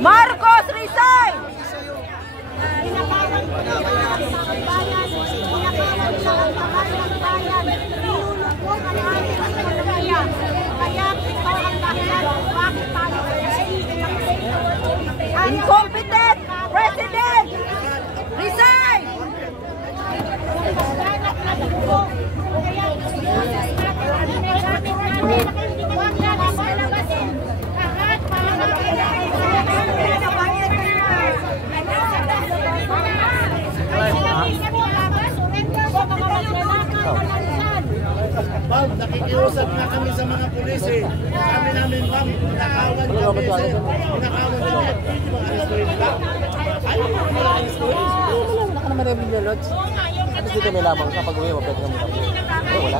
Marcos, resign! Incompetent President! Resign! Ma'am, nakikiusap na kami sa mga pulis eh. Sabi namin, ma'am, nakawan kami sir. Nakawan kami. Pwede bang alistuin ka? Ayaw mo na alistuin? Wala ka naman yung video lods. Ano dito may lamang sa pag-uwi, wapit ka muna. Wala.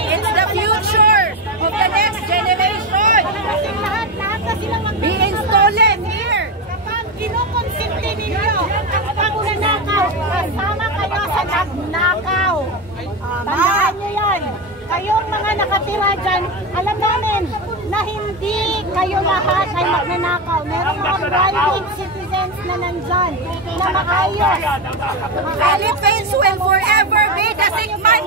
It's the future of the next generation. Be installed here. Kapag kinukonsinti ninyo ang pagnanakaw, kasama kayo sa nagnakaw. Tandaan nyo yan. Kayong mga nakatira dyan, alam namin na hindi kayo lahat ay magnanakaw. Meron mga private citizens na nandyan na maayos. Philippines will forever be the Sigman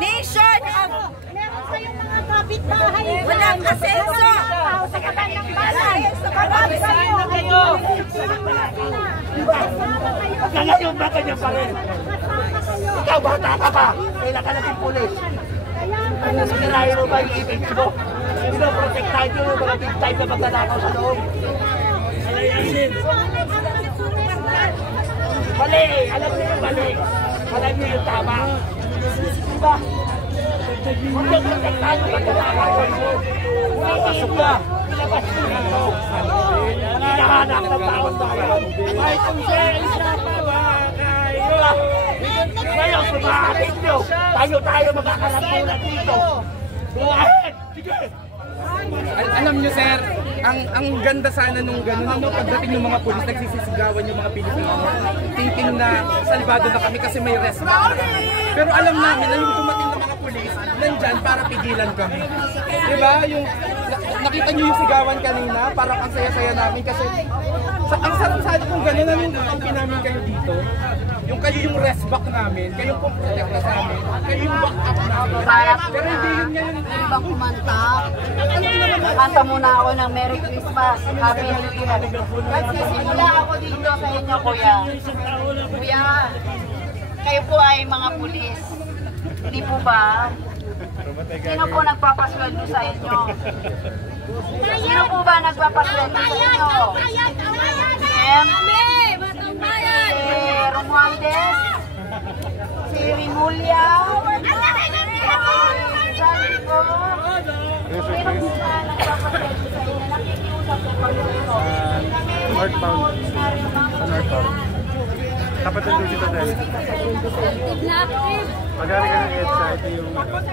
nation of Meron kayong mga kapitbahay dyan. walang asenso. Sa kabandang bayan. Kapag kayo ay kasama kayo. Ngayon ba ganyan pa rin? Ikaw, bata ka pa. Kailan ka natin pulis? Sinirahin mo ba yung image mo? Pinoprotektahan nyo yung mga big time na magnanakaw sa loob. Alayasin. Mali! Alam niyo yung mali. Alam niyo yung tama. Diba? Kung yung protektahan yung magnanakaw sa loob, pasok na. Ilabas nyo dito. Hinahanap ng taon bayan. May konsensya pa ba kayo? Ngayon, kumakain nyo. Tayo magkakarampulan dito. Go ahead! Sige! Alam nyo sir, ang ganda sana nung gano'n, ano, pagdating yung mga pulis, nagsisisigawan yung mga Pilipino, thinking na salbado na kami kasi may respect. Pero alam namin na yung dumating ng mga pulis, nandyan para pigilan kami. Diba? Yung, nakita nyo yung sigawan kanina, parang ang saya-saya namin kasi ang sarap-sarap kung gano'n na yung kampi namin kayo dito. Yung kayo yung rest back namin, kayo yung protect na sa amin, kayo yung back up namin. Pero hindi yun ngayon. Ibang kumanta. Kanta muna ako ng Merry Christmas, Happy New Year. Nagsisimula ako dito sa inyo, kuya. Kuya, kayo po ay mga pulis. Hindi po ba? Sino po nagpapasweldo sa inyo? Sino po ba nagpapasweldo sa inyo? Si Romualdez, si Rimulya, Salvo, sino po ba nagpapasweldo sa inyo? Nakikiusap po kayo ito. Northbound. Sa northbound. Dapat nandun dito dahil. Pag-ari ka ng EDSA, ito yung dapat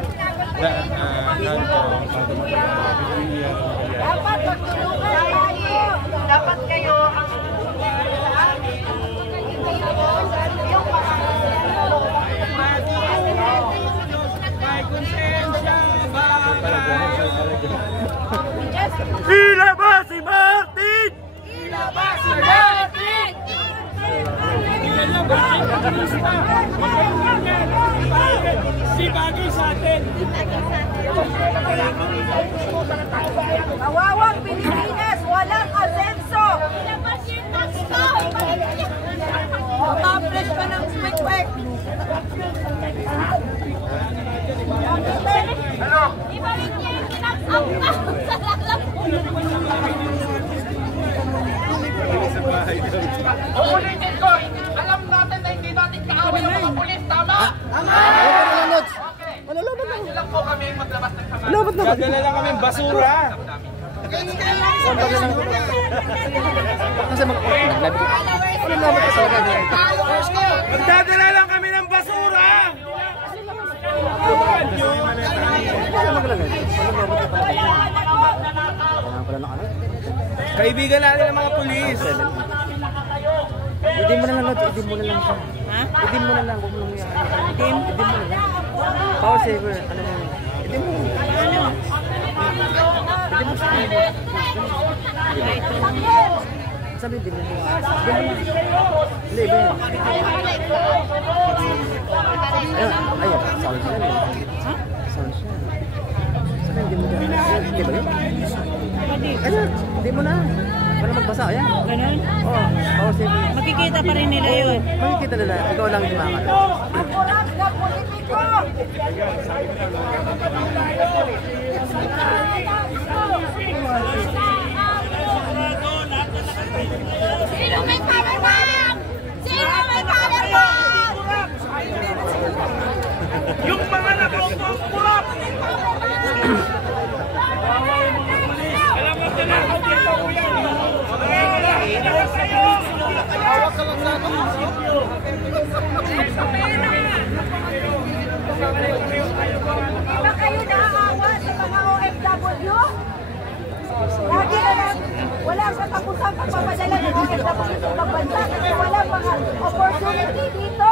magtulungan tayo. Dapat kayo ang Si bagay sa atin. Kawawang Pilipinas, walang asenso! Accomplish pa ng quick-quick! Ano? Ibalik niya yung kinag-up na sa lalap. Uulitin ko, alam natin na hindi natin kaaway ng mga pulis, tama? Malalaban na. Hindi lang po kami maglabas ng sama. Malalaban na. Dadala lang kami basura. Kasi naglabi ko. Malalaban ka talaga. Magdadala lang kami ng basura. Kaibigan natin ng mga pulis. Idim mo na lang, Lord. Idim mo na lang siya. Ha? Idim mo na lang. Huwag mo nang yan. Idim mo na lang. Power saver. Ano mo? Idim mo. Ano? Idim mo siya. Sabi, idim mo. Hindi, iba yan. Ayun. Sound siya. Ha? Sound siya. Sabi, idim mo dyan. Hindi ba yun? Ayun. Idim mo na. Para magbasa, ayan. Ganun? Oo, power saver. Makikita pa rin nila yun. Makikita nila, ikaw lang yung mga Akurat na politiko! Sino may power bomb? Sino may power bomb? Yung mga nakaupo-kurap! Alam mo, tinakaw dito po yan. Hawak ka lang sa ano. Di ba kayo naaawa sa mga OFW? Lagi na lang, wala sa tapusang pagpapadala ng OFW sa ibang bansa kasi wala mga opportunity dito.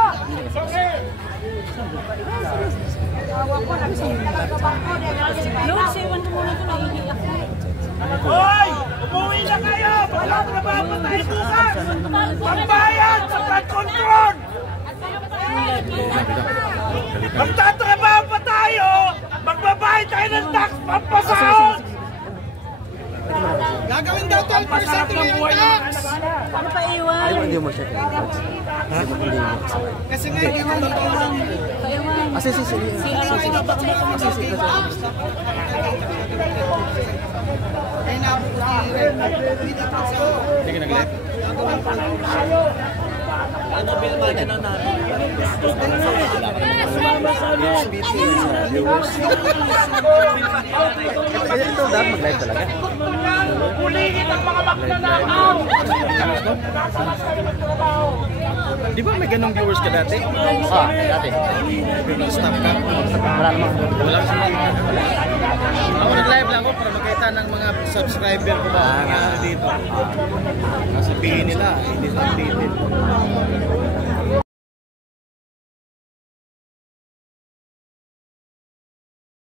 Awa ko, nagkabang ko. Lord, sewan mo muna ito. Naiiyak na. Hoy! Umuwi na kayo! Wala trabaho pa tayo bukas! Pambayad sa flood control! Magtatrabaho pa tayo! Magbabayad tayo ng tax pampasahod! Gagawin daw 12% ng buhay ng mga anak-anak! Ano pa iwan? Ay, hindi mo siya. Hindi mo. Kasi nga hindi mo totoo. Sige, nag-live. Ano bilman ano namin? Ito dapat mag-live talaga. Pulihin ang mga magnanakaw! Di ba may ganong viewers ka dati? Dati. Stop ka? Wala naman. Wala naman. Ako nag-live lang ako para makita ng mga subscriber ko ba dito. Sabihin nila, hindi sa updated.